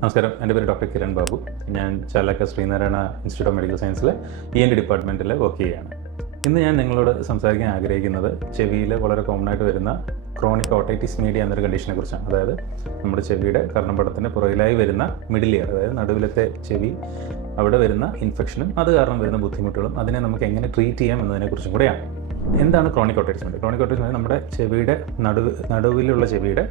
നമസ്കാരം, എൻ്റെ പേര് ഡോക്ടർ കിരൺ ബാബു. ഞാൻ Chalakka Sreenarayana institute of medical സയൻസിലെ ENT ഡിപ്പാർട്ട്മെൻറ്റിൽ വർക്ക് ചെയ്യുകയാണ്. ഇന്ന് ഞാൻ നിങ്ങളോട് സംസാരിക്കാൻ ആഗ്രഹിക്കുന്നത് ചെവിയിൽ വളരെ കോമൺ ആയിട്ട് വരുന്ന ക്രോണിക് ഓട്ടൈറ്റിസ് മീഡിയ എന്നൊരു കണ്ടീഷനെ കുറിച്ചാണ്. അതായത് നമ്മുടെ ചെവിയുടെ കർണപടത്തിന് പുറകിലായി വരുന്ന മിഡിൽ ഇയർ, അതായത് നടുവിലത്തെ ചെവി, അവിടെ വരുന്ന ഇൻഫെക്ഷനും അത് കാരണം വരുന്ന ബുദ്ധിമുട്ടുകളും അതിനെ നമുക്ക് എങ്ങനെ ട്രീറ്റ് ചെയ്യാം എന്നതിനെക്കുറിച്ചും കൂടെയാണ്. എന്താണ് chronic otitis media? Chronic otitis media നമ്മുടെ ചെവിയുടെ നടുവിലുള്ള ചെവിയുടെ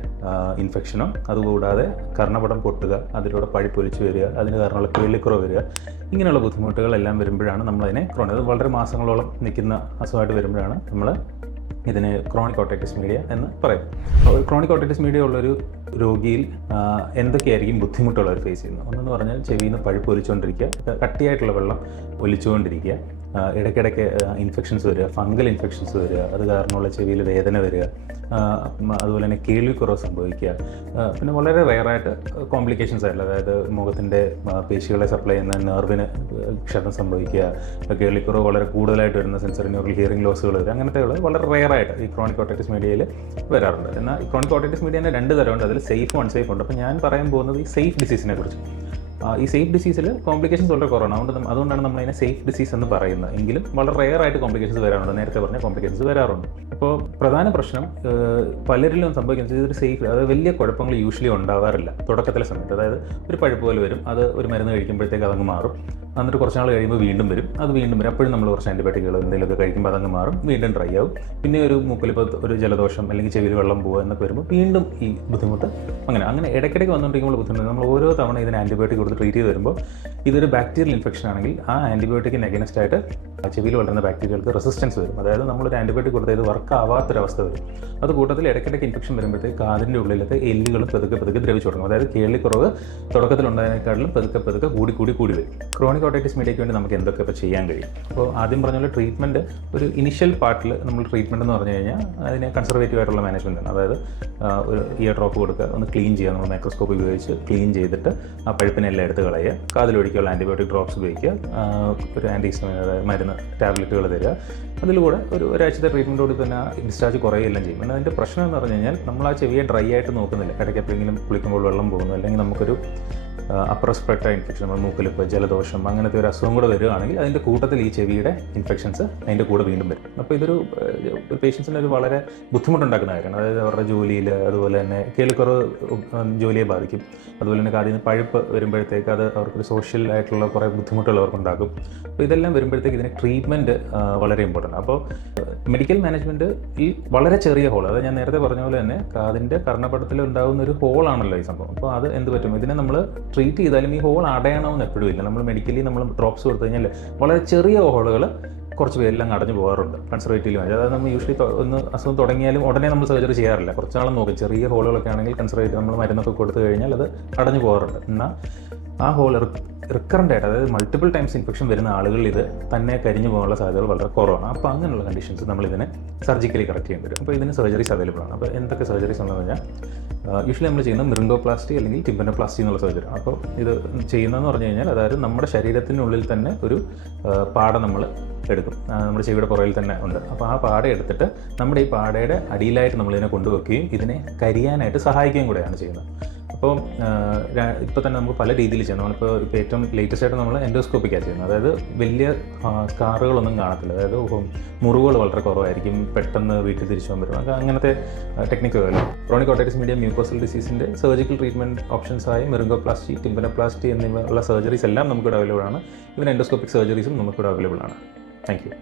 ഇൻഫെക്ഷനും അതുകൂടാതെ കർണപടം പൊട്ടുക, അതിലൂടെ പഴുപ്പൊലിച്ച് വരിക, അതിന് കാരണമുള്ള കേൾവിക്കുറവ് വരിക, ഇങ്ങനെയുള്ള ബുദ്ധിമുട്ടുകളെല്ലാം വരുമ്പോഴാണ് നമ്മളതിനെ അത് വളരെ മാസങ്ങളോളം നിൽക്കുന്ന അസുഖമായിട്ട് വരുമ്പോഴാണ് നമ്മൾ ഇതിന് ക്രോണിക് ഓട്ടൈറ്റിസ് മീഡിയ എന്ന് പറയും. ഒരു ക്രോണിക് ഓട്ടൈറ്റിസ് മീഡിയ ഉള്ളൊരു രോഗിയിൽ എന്തൊക്കെയായിരിക്കും ബുദ്ധിമുട്ടുകൾ അവർ ഫേസ് ചെയ്യുന്നത്? ഒന്നെന്ന് പറഞ്ഞാൽ ചെവിയിൽ നിന്ന് പഴുപ്പ് ഒലിച്ചുകൊണ്ടിരിക്കുക, കട്ടിയായിട്ടുള്ള വെള്ളം ഒലിച്ചുകൊണ്ടിരിക്കുക, ഇടയ്ക്കിടയ്ക്ക് ഇൻഫെക്ഷൻസ് വരിക, ഫംഗൽ ഇൻഫെക്ഷൻസ് വരിക, അത് കാരണമുള്ള ചെവിയിൽ വേദന വരിക, അതുപോലെ തന്നെ കേൾവിക്കുറവ് സംഭവിക്കുക, പിന്നെ വളരെ റെയറായിട്ട് കോംപ്ലിക്കേഷൻസ് ആയിട്ടുള്ള, അതായത് മുഖത്തിൻ്റെ പേശികളെ സപ്ലൈ ചെയ്യുന്ന നെർവിന് ക്ഷതം സംഭവിക്കുക, കേൾവിക്കുറവ് വളരെ കൂടുതലായിട്ട് വരുന്ന സെൻസറി ന്യൂറൽ ഹിയറിംഗ് ലോസുകൾ വരിക, അങ്ങനത്തെയുള്ള വളരെ റെയറായിട്ട് ഈ ക്രോണിക് ഓട്ടൈറ്റിസ് മീഡിയയിൽ വരാറുണ്ട്. എന്നാൽ ഈ ക്രോണിക് ഓട്ടൈറ്റിസ് മീഡിയൻ്റെ 2 തരമുണ്ട്. അതിൽ സേഫും അൺസേഫും ഉണ്ട്. അപ്പോൾ ഞാൻ പറയാൻ പോകുന്നത് ഈ സേഫ് ഡിസീസിനെ കുറിച്ച്. ഈ സേഫ് ഡിസീസിൽ കോംപ്ലിക്കേഷൻസ് വളരെ കുറവാണ്. അതുകൊണ്ടാണ് നമ്മളതിനെ സേഫ് ഡിസീസ് എന്ന് പറയുന്നത്. എങ്കിലും വളരെ റെയറായിട്ട് കോംപ്ലിക്കേഷൻസ് വരാറുണ്ട്. നേരത്തെ പറഞ്ഞ കോംപ്ലിക്കേഷൻസ് വരാറുണ്ട്. അപ്പോൾ പ്രധാന പ്രശ്നം പലരിലും സംഭവിക്കുന്നത് ഇതൊരു സേഫ്, അതായത് വലിയ കുഴപ്പങ്ങൾ യൂഷ്വലി ഉണ്ടാവാറില്ല തുടക്കത്തിലെ സമയത്ത്. അതായത് ഒരു പഴുപ്പ് പോലെ വരും, അത് ഒരു മരുന്ന് കഴിക്കുമ്പോഴത്തേക്ക് അതങ്ങ് മാറും. എന്നിട്ട് കുറച്ച് നാൾ കഴിയുമ്പോൾ വീണ്ടും വരും, അത് വീണ്ടും വരും. അപ്പോഴും നമ്മൾ കുറച്ച് ആൻറ്റിബയോട്ടിക്കുകൾ എന്തെങ്കിലുമൊക്കെ കഴിക്കുമ്പോൾ അതങ്ങ് മാറും, വീണ്ടും ഡ്രൈ ആവും. പിന്നെ ഒരു മൂക്കിലിപ്പോൾ ഒരു ജലദോഷം അല്ലെങ്കിൽ ചെവിയിൽ വെള്ളം പോകുക എന്നൊക്കെ വരുമ്പോൾ വീണ്ടും ഈ ബുദ്ധിമുട്ട് അങ്ങനെ ഇടയ്ക്കിടയ്ക്ക് വന്നുകൊണ്ടിരിക്കുമ്പോൾ ബുദ്ധിമുട്ട്. നമ്മൾ ഓരോ തവണ ഇതിന് ആൻറ്റിബയോട്ടിക് കൊടുത്ത് ട്രീറ്റ് ചെയ്ത് വരുമ്പോൾ ഇതൊരു ബാക്ടീരിയൽ ഇൻഫെക്ഷൻ ആണെങ്കിൽ ആ ആൻറ്റിബയോട്ടിക്കിന് അഗൈൻസ്റ്റ് ആയിട്ട് ചെവിയിൽ വളരുന്ന ബാക്ടീരിയകൾക്ക് റെസിസ്റ്റൻസ് വരും. അതായത് നമ്മളൊരു ആൻറ്റിബയോട്ടിക് കൊടുത്ത് ഇത് വർക്ക് ആവാത്തൊരവസ്ഥ വരും. അത് കൂട്ടത്തിൽ ഇടയ്ക്കിടയ്ക്ക് ഇൻഫെക്ഷൻ വരുമ്പോഴത്തേക്ക് കാതിൻ്റെ ഉള്ളിലത്തെ എല്ലുകളും പതുക്കെ ദ്രവിച്ചു തുടങ്ങും. അതായത് കേൾവിക്കുറവ് തുടക്കത്തിലുണ്ടായതിനേക്കാളും പതുക്കെ കൂടി വരും. ക്രോണിക് ഓട്ടൈറ്റിസ് മീഡിയയ്ക്ക് വേണ്ടി നമുക്ക് എന്തൊക്കെ ഇപ്പോൾ ചെയ്യാൻ കഴിയും? അപ്പോൾ ആദ്യം പറഞ്ഞ പോലെ ട്രീറ്റ്മെൻറ്റ്, ഒരു ഇനിഷ്യൽ പാർട്ടിൽ നമ്മൾ ട്രീറ്റ്മെൻറ്റ് എന്ന് പറഞ്ഞു കഴിഞ്ഞാൽ അതിനെ കൺസർവേറ്റീവ് ആയിട്ടുള്ള മാനേജ്മെൻറ്റ് ആണ്. അതായത് ഒരു ഇയർ ഡ്രോപ്പ് കൊടുക്കുക, ഒന്ന് ക്ലീൻ ചെയ്യുക, നമ്മൾ മൈക്രോസ്കോപ്പ് ഉപയോഗിച്ച് ക്ലീൻ ചെയ്തിട്ട് ആ പഴുപ്പിനെല്ലാം എടുത്ത് കളയുക, കാതിലൊഴിക്കുള്ള ആൻറ്റിബയോട്ടിക് ഡ്രോപ്സ് ഉപയോഗിക്കുക, ഒരു മരുന്ന് ടാബ്ലറ്റുകൾ തരിക. അതിലൂടെ ഒരാഴ്ചത്തെ ട്രീറ്റ്മെൻറ്റോട് തന്നെ ഡിസ്ചാർജ് കുറയുകയെല്ലാം ചെയ്യും. എന്നാൽ അതിൻ്റെ പ്രശ്നം എന്ന് പറഞ്ഞു കഴിഞ്ഞാൽ നമ്മൾ ആ ചെവിയെ ഡ്രൈ ആയിട്ട് നോക്കുന്നില്ല. ഇടയ്ക്ക് എപ്പോഴെങ്കിലും കുളിക്കുമ്പോൾ വെള്ളം പോകുന്നു, അല്ലെങ്കിൽ നമുക്കൊരു അപ്പർ റെസ്പിറേറ്ററി ഇൻഫെക്ഷൻ, നമ്മൾ മൂക്കിലിപ്പോൾ ജലദോഷം അങ്ങനത്തെ ഒരു അസുഖം കൂടെ വരികയാണെങ്കിൽ അതിൻ്റെ കൂട്ടത്തിൽ ഈ ചെവിയുടെ ഇൻഫെക്ഷൻസ് അതിൻ്റെ കൂടെ വീണ്ടും വരും. അപ്പോൾ ഇതൊരു പേഷ്യൻസിന് ഒരു വളരെ ബുദ്ധിമുട്ടുണ്ടാക്കുന്ന കാര്യമാണ്. അതായത് അവരുടെ ജോലിയിൽ, അതുപോലെ തന്നെ കേൾവിക്കുറവ് ജോലിയെ ബാധിക്കും. അതുപോലെ തന്നെ കാതിൽ നിന്ന് പഴുപ്പ് വരുമ്പോഴത്തേക്ക് അത് അവർക്കൊരു സോഷ്യൽ ആയിട്ടുള്ള കുറേ ബുദ്ധിമുട്ടുകൾ അവർക്കുണ്ടാക്കും. അപ്പോൾ ഇതെല്ലാം വരുമ്പോഴത്തേക്ക് ഇതിന് ട്രീറ്റ്മെൻറ്റ് വളരെ ഇമ്പോർട്ടൻ്റ്. അപ്പോൾ മെഡിക്കൽ മാനേജ്മെൻറ്റ് ഈ വളരെ ചെറിയ ഹോൾ, അതായത് ഞാൻ നേരത്തെ പറഞ്ഞ പോലെ തന്നെ കാതിൻ്റെ കർണപടത്തിൽ ഉണ്ടാകുന്ന ഒരു ഹോളാണല്ലോ ഈ സംഭവം. അപ്പോൾ അത് എന്ത് പറ്റും, ഇതിനെ നമ്മൾ ട്രീറ്റ് ചെയ്താലും ഈ ഹോൾ അടയണമെന്ന് എപ്പോഴും ഇല്ല. നമ്മൾ മെഡിക്കലി നമ്മൾ ഡ്രോപ്സ് കൊടുത്തു കഴിഞ്ഞാൽ വളരെ ചെറിയ ഹോളുകൾ കുറച്ച് പേരെല്ലാം അടഞ്ഞു പോകാറുണ്ട് കൺസർവേറ്റീവ്. അതായത് നമ്മൾ യൂഷ്വലി ഒന്ന് അസുഖം തുടങ്ങിയാലും ഉടനെ നമ്മൾ സർജറി ചെയ്യാറില്ല. കുറച്ച് നാളും നോക്കും. ചെറിയ ഹോളുകളൊക്കെ ആണെങ്കിൽ കൺസർവേറ്റീവ് നമ്മൾ മരുന്നൊക്കെ കൊടുത്തു കഴിഞ്ഞാൽ അത് അടഞ്ഞു പോകാറുണ്ട്. എന്നാൽ ആ ഹോൾ റിക്കറൻ്റ് ആയിട്ട്, അതായത് മൾട്ടിപ്പിൾ ടൈംസ് ഇൻഫെക്ഷൻ വരുന്ന ആളുകളിൽ ഇത് തന്നെ കരിഞ്ഞു പോകാനുള്ള സാധ്യതകൾ വളരെ കുറവാണ്. അപ്പോൾ അങ്ങനെയുള്ള കണ്ടീഷൻസ് നമ്മളിതിനെ സർജിക്കലി കറക്റ്റ് ചെയ്യേണ്ടി വരും. അപ്പോൾ ഇതിന് സർജറീസ് അവൈലബിൾ ആണ്. അപ്പോൾ എന്തൊക്കെ സർജറീസ് ഉണ്ടെന്ന് പറഞ്ഞാൽ യൂഷ്വലി നമ്മൾ ചെയ്യുന്നത് മിറിംഗോപ്ലാസ്റ്റി അല്ലെങ്കിൽ ടിമ്പനോപ്ലാസ്റ്റി എന്നുള്ള സർജറി. അപ്പോൾ ഇത് ചെയ്യുന്നതെന്ന് പറഞ്ഞു കഴിഞ്ഞാൽ, അതായത് നമ്മുടെ ശരീരത്തിനുള്ളിൽ തന്നെ ഒരു പാട നമ്മൾ എടുക്കും, നമ്മുടെ ചെവിയുടെ പുറകിൽ തന്നെ ഉണ്ട്. അപ്പോൾ ആ പാട എടുത്തിട്ട് നമ്മുടെ ഈ പാടയുടെ അടിയിലായിട്ട് നമ്മളിതിനെ കൊണ്ടുവെക്കുകയും ഇതിനെ കരിയാനായിട്ട് സഹായിക്കുകയും കൂടെയാണ് ചെയ്യുന്നത്. അപ്പോൾ ഇപ്പോൾ തന്നെ നമുക്ക് പല രീതിയിൽ ചെയ്യാം. നമ്മളിപ്പോൾ ഏറ്റവും ലേറ്റസ്റ്റ് ആയിട്ട് നമ്മൾ എൻഡോസ്കോപ്പിക്കാണ് ചെയ്യുന്നത്. അതായത് വലിയ സ്കാറുകളൊന്നും കാണത്തില്ല, അതായത് മുറിവുകൾ വളരെ കുറവായിരിക്കും, പെട്ടെന്ന് വീട്ടിൽ തിരിച്ചു പോകാൻ പറ്റും. അങ്ങനത്തെ ടെക്നിക്കുകൾ ക്രോണിക് ഓട്ടൈറ്റിസ് മീഡിയ മ്യൂക്കോസൽ ഡിസീസിൻ്റെ സർജിക്കൽ ട്രീറ്റ്മെൻറ്റ് ഓപ്ഷൻസായി മിറിംഗോപ്ലാസ്റ്റി, ടിമ്പനോപ്ലാസ്റ്റി എന്നിവയുള്ള സർജറീസ് എല്ലാം നമുക്കിവിടെ അവൈലബിൾ ആണ്. ഇവൻ എൻഡോസ്കോപ്പിക് സർജറീസും നമുക്കിവിടെ അവൈലബിൾ ആണ്. Thank you.